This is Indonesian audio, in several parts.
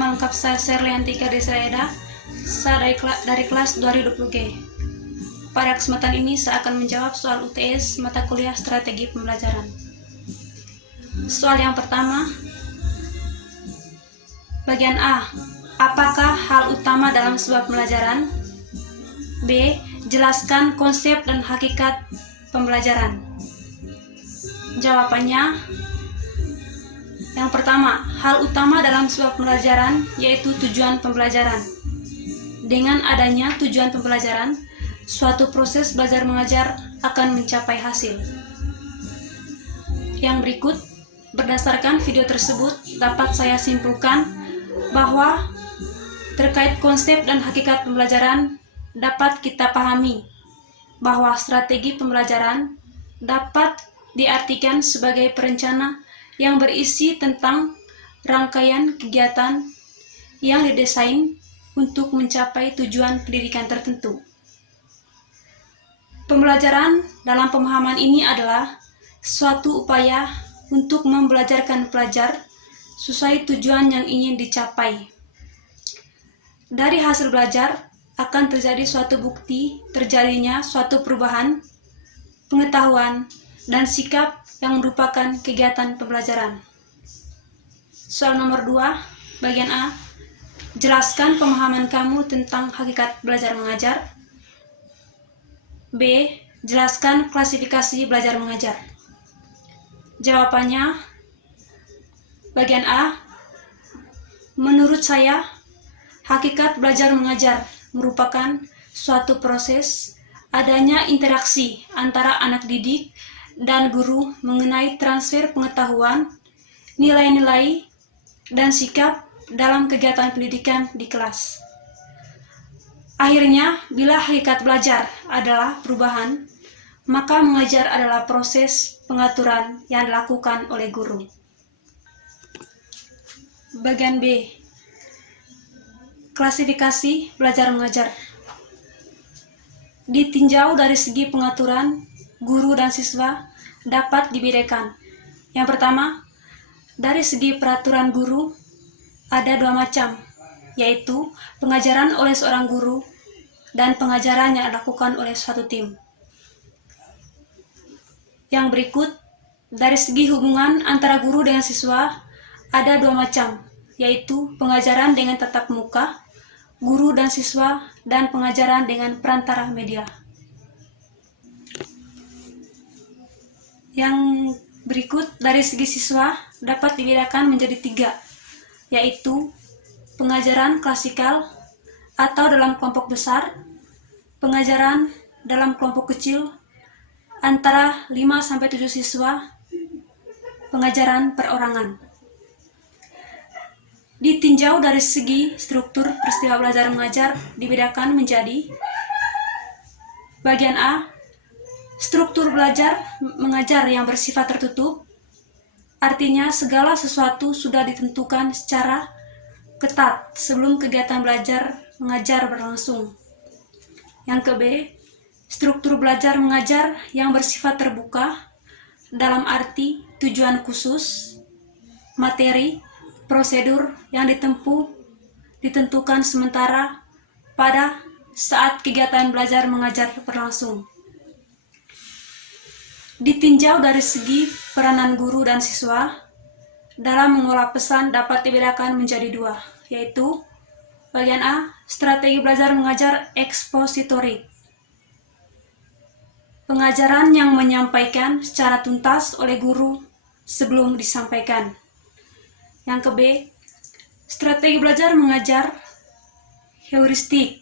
Nama lengkap saya Serliantika Desraeda, saya dari kelas 2020G. Pada kesempatan ini saya akan menjawab soal UTS mata kuliah strategi pembelajaran. Soal yang pertama, bagian A. Apakah hal utama dalam sebuah pembelajaran? B. Jelaskan konsep dan hakikat pembelajaran. Jawabannya, yang pertama, hal utama dalam sebuah pembelajaran yaitu tujuan pembelajaran. Dengan adanya tujuan pembelajaran, suatu proses belajar mengajar akan mencapai hasil. Yang berikut, berdasarkan video tersebut dapat saya simpulkan bahwa terkait konsep dan hakikat pembelajaran dapat kita pahami bahwa strategi pembelajaran dapat diartikan sebagai perencana yang berisi tentang rangkaian kegiatan yang didesain untuk mencapai tujuan pendidikan tertentu. Pembelajaran dalam pemahaman ini adalah suatu upaya untuk membelajarkan pelajar sesuai tujuan yang ingin dicapai. Dari hasil belajar akan terjadi suatu bukti terjadinya suatu perubahan, pengetahuan, dan sikap yang merupakan kegiatan pembelajaran. Soal nomor 2, bagian A. Jelaskan pemahaman kamu tentang hakikat belajar mengajar. B. Jelaskan klasifikasi belajar mengajar. Jawabannya, bagian A. Menurut saya, hakikat belajar mengajar merupakan suatu proses adanya interaksi antara anak didik dan guru mengenai transfer pengetahuan, nilai-nilai, dan sikap dalam kegiatan pendidikan di kelas. Akhirnya, bila hakikat belajar adalah perubahan, maka mengajar adalah proses pengaturan yang dilakukan oleh guru. Bagian B. Klasifikasi belajar mengajar. Ditinjau dari segi pengaturan, guru dan siswa dapat dibedakan. Yang pertama, dari segi peraturan guru ada dua macam, yaitu pengajaran oleh seorang guru dan pengajaran yang dilakukan oleh suatu tim. Yang berikut, dari segi hubungan antara guru dengan siswa ada dua macam, yaitu pengajaran dengan tatap muka, guru dan siswa, dan pengajaran dengan perantara media. Yang berikut dari segi siswa dapat dibedakan menjadi 3, yaitu pengajaran klasikal atau dalam kelompok besar, pengajaran dalam kelompok kecil antara 5-7 siswa, pengajaran perorangan. Ditinjau dari segi struktur peristiwa belajar mengajar dibedakan menjadi bagian A. Struktur belajar mengajar yang bersifat tertutup, artinya segala sesuatu sudah ditentukan secara ketat sebelum kegiatan belajar mengajar berlangsung. Yang ke B, struktur belajar mengajar yang bersifat terbuka, dalam arti tujuan khusus, materi, prosedur yang ditentukan sementara pada saat kegiatan belajar mengajar berlangsung. Ditinjau dari segi peranan guru dan siswa dalam mengolah pesan dapat dibedakan menjadi 2, yaitu bagian A. Strategi belajar mengajar ekspositorik, pengajaran yang menyampaikan secara tuntas oleh guru sebelum disampaikan. Yang ke B. Strategi belajar mengajar heuristik,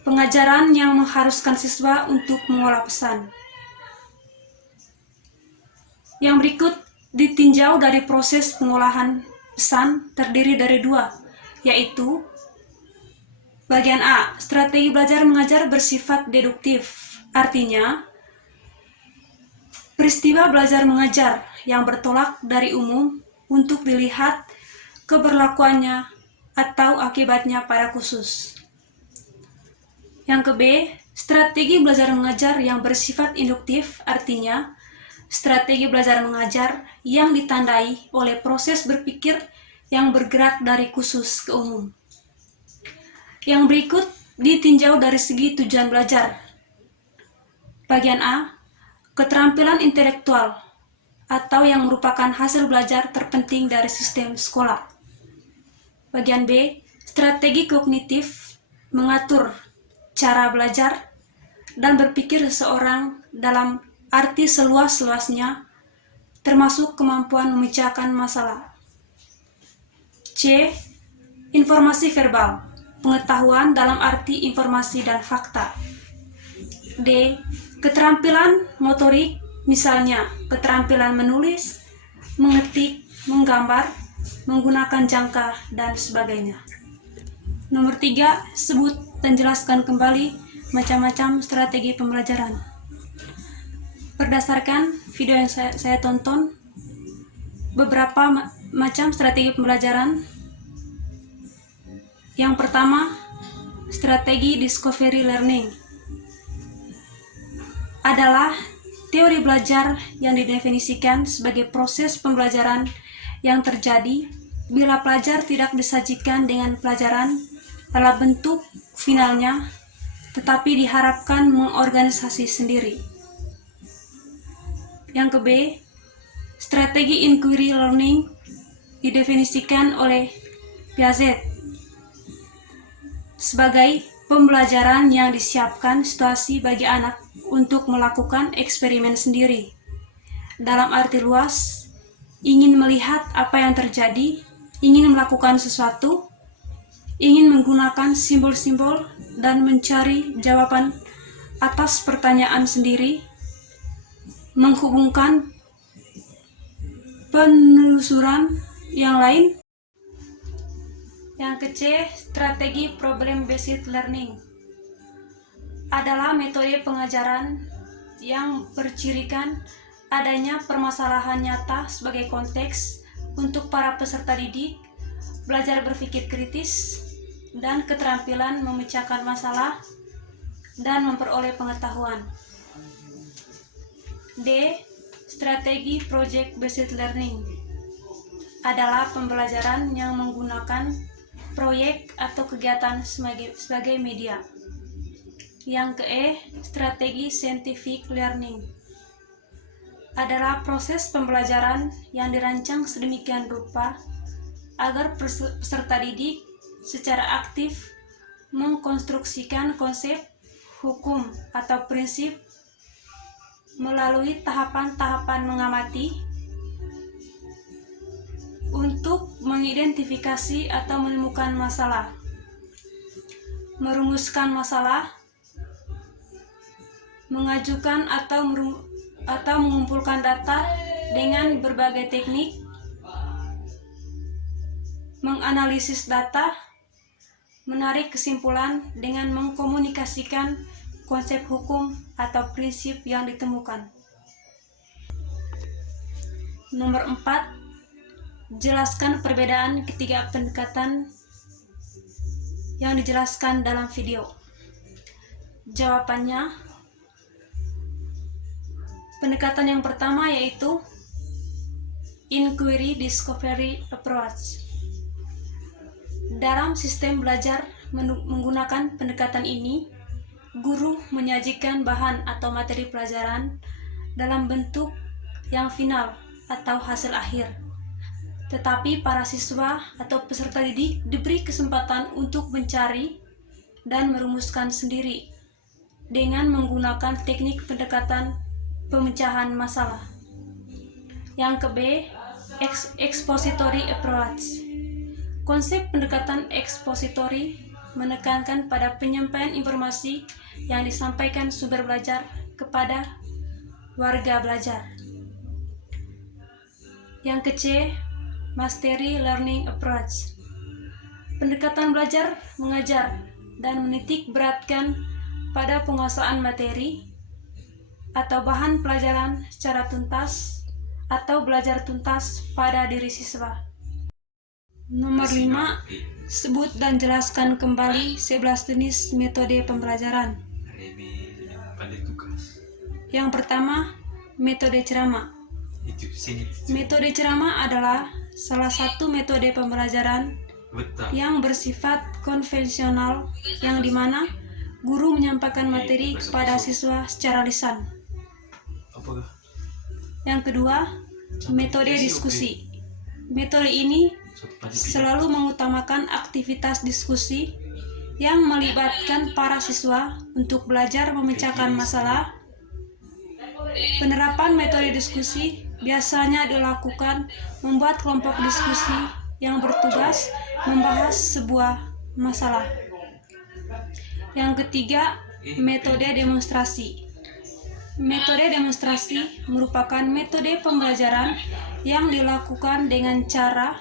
pengajaran yang mengharuskan siswa untuk mengolah pesan. Yang berikut ditinjau dari proses pengolahan pesan terdiri dari 2, yaitu bagian A. Strategi belajar mengajar bersifat deduktif, artinya peristiwa belajar mengajar yang bertolak dari umum untuk dilihat keberlakuannya atau akibatnya pada khusus. Yang ke B. Strategi belajar mengajar yang bersifat induktif, artinya strategi belajar mengajar yang ditandai oleh proses berpikir yang bergerak dari khusus ke umum. Yang berikut ditinjau dari segi tujuan belajar. Bagian A, keterampilan intelektual atau yang merupakan hasil belajar terpenting dari sistem sekolah. Bagian B, strategi kognitif mengatur cara belajar dan berpikir seseorang dalam arti seluas-luasnya, termasuk kemampuan memecahkan masalah. C. Informasi verbal, pengetahuan dalam arti informasi dan fakta. D. Keterampilan motorik, misalnya keterampilan menulis, mengetik, menggambar, menggunakan jangka, dan sebagainya. Nomor 3, sebut dan jelaskan kembali macam-macam strategi pembelajaran. Berdasarkan video yang saya tonton, beberapa macam strategi pembelajaran. Yang pertama, strategi discovery learning adalah teori belajar yang didefinisikan sebagai proses pembelajaran yang terjadi bila pelajar tidak disajikan dengan pelajaran dalam bentuk finalnya, tetapi diharapkan mengorganisasi sendiri. Yang ke-B, strategi inquiry learning didefinisikan oleh Piaget sebagai pembelajaran yang disiapkan situasi bagi anak untuk melakukan eksperimen sendiri. Dalam arti luas, ingin melihat apa yang terjadi, ingin melakukan sesuatu, ingin menggunakan simbol-simbol dan mencari jawaban atas pertanyaan sendiri, menghubungkan penelusuran yang lain. Yang ke-C, strategi problem-based learning adalah metode pengajaran yang bercirikan adanya permasalahan nyata sebagai konteks untuk para peserta didik, belajar berpikir kritis, dan keterampilan memecahkan masalah dan memperoleh pengetahuan. D. Strategi project-based learning adalah pembelajaran yang menggunakan proyek atau kegiatan sebagai media. Yang ke-E, strategi scientific learning adalah proses pembelajaran yang dirancang sedemikian rupa agar peserta didik secara aktif mengkonstruksikan konsep, hukum, atau prinsip melalui tahapan-tahapan mengamati untuk mengidentifikasi atau menemukan masalah, merumuskan masalah, mengajukan atau mengumpulkan data dengan berbagai teknik, menganalisis data, menarik kesimpulan dengan mengkomunikasikan konsep hukum atau prinsip yang ditemukan. Nomor 4, jelaskan perbedaan ketiga pendekatan yang dijelaskan dalam video. Jawabannya, pendekatan yang pertama yaitu Inquiry Discovery Approach. Dalam sistem belajar menggunakan pendekatan ini, guru menyajikan bahan atau materi pelajaran dalam bentuk yang final atau hasil akhir. Tetapi para siswa atau peserta didik diberi kesempatan untuk mencari dan merumuskan sendiri dengan menggunakan teknik pendekatan pemecahan masalah. Yang ke-B, Expository Approach. Konsep pendekatan ekspositori menekankan pada penyampaian informasi yang disampaikan sumber belajar kepada warga belajar. Yang ke-C, Mastery Learning Approach. Pendekatan belajar mengajar dan menitik beratkan pada penguasaan materi atau bahan pelajaran secara tuntas atau belajar tuntas pada diri siswa. Nomor 5, sebut dan jelaskan kembali 11 jenis metode pembelajaran. Yang pertama, metode ceramah. Metode ceramah adalah salah satu metode pembelajaran yang bersifat konvensional, yang dimana guru menyampaikan materi kepada siswa secara lisan. Yang kedua, metode diskusi. Metode ini selalu mengutamakan aktivitas diskusi yang melibatkan para siswa untuk belajar memecahkan masalah. Penerapan metode diskusi biasanya dilakukan membuat kelompok diskusi yang bertugas membahas sebuah masalah. Yang ketiga, metode demonstrasi. Metode demonstrasi merupakan metode pembelajaran yang dilakukan dengan cara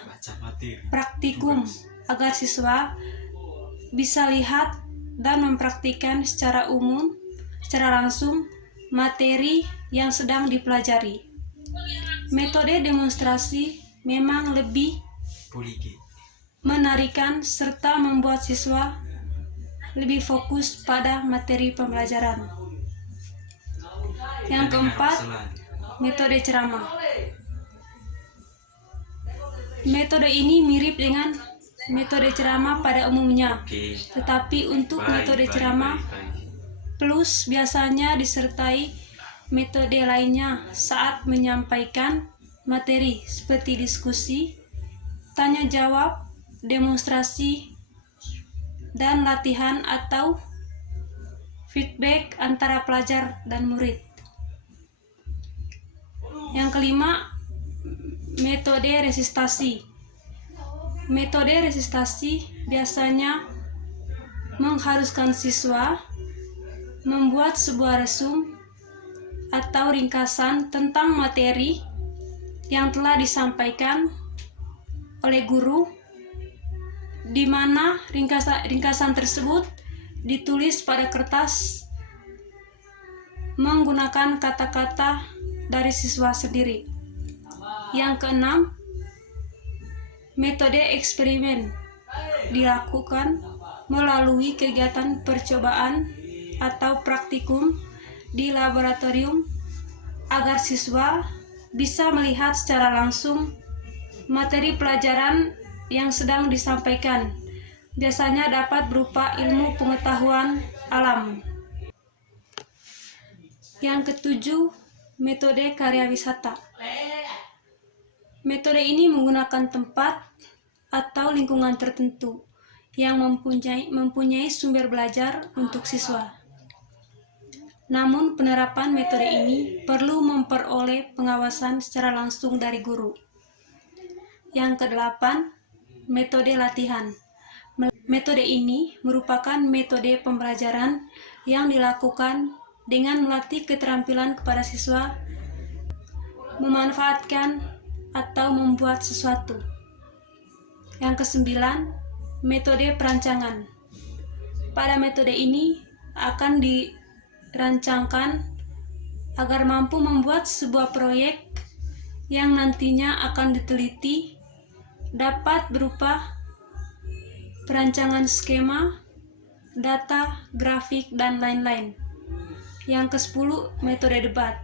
praktikum agar siswa bisa lihat dan mempraktikkan secara langsung materi yang sedang dipelajari. Metode demonstrasi memang lebih menarikan serta membuat siswa lebih fokus pada materi pembelajaran. Yang keempat, metode ceramah. Metode ini mirip dengan metode ceramah pada umumnya, tetapi untuk metode ceramah plus biasanya disertai metode lainnya saat menyampaikan materi seperti diskusi, tanya jawab, demonstrasi, dan latihan atau feedback antara pelajar dan murid. Yang kelima, metode resistasi. Metode resistasi biasanya mengharuskan siswa membuat sebuah resume atau ringkasan tentang materi yang telah disampaikan oleh guru, di mana ringkasan tersebut ditulis pada kertas menggunakan kata-kata dari siswa sendiri. Yang keenam, metode eksperimen dilakukan melalui kegiatan percobaan atau praktikum di laboratorium agar siswa bisa melihat secara langsung materi pelajaran yang sedang disampaikan. Biasanya dapat berupa ilmu pengetahuan alam. Yang ketujuh, metode karya wisata. Metode ini menggunakan tempat atau lingkungan tertentu yang mempunyai sumber belajar untuk siswa. Namun penerapan metode ini perlu memperoleh pengawasan secara langsung dari guru. Yang kedelapan, metode latihan. Metode ini merupakan metode pembelajaran yang dilakukan dengan melatih keterampilan kepada siswa memanfaatkan atau membuat sesuatu. Yang kesembilan, metode perancangan. Pada metode ini akan dirancangkan agar mampu membuat sebuah proyek yang nantinya akan diteliti, dapat berupa perancangan skema, data, grafik, dan lain-lain. Yang ke-10, metode debat.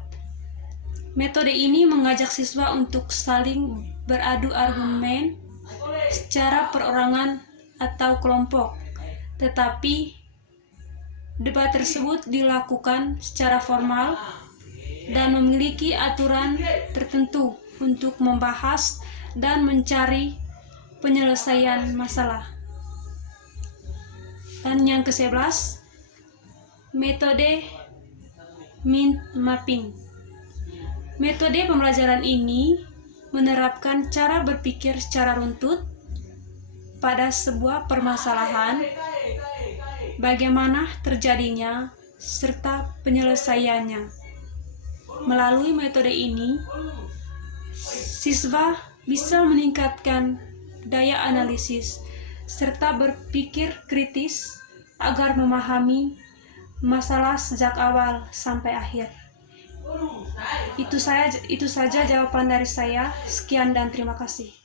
Metode ini mengajak siswa untuk saling beradu argumen secara perorangan atau kelompok, tetapi debat tersebut dilakukan secara formal dan memiliki aturan tertentu untuk membahas dan mencari penyelesaian masalah. Dan yang ke-11, metode mind mapping. Metode pembelajaran ini menerapkan cara berpikir secara runtut pada sebuah permasalahan, bagaimana terjadinya, serta penyelesaiannya. Melalui metode ini, siswa bisa meningkatkan daya analisis serta berpikir kritis agar memahami masalah sejak awal sampai akhir. Itu saja jawaban dari saya. Sekian dan terima kasih.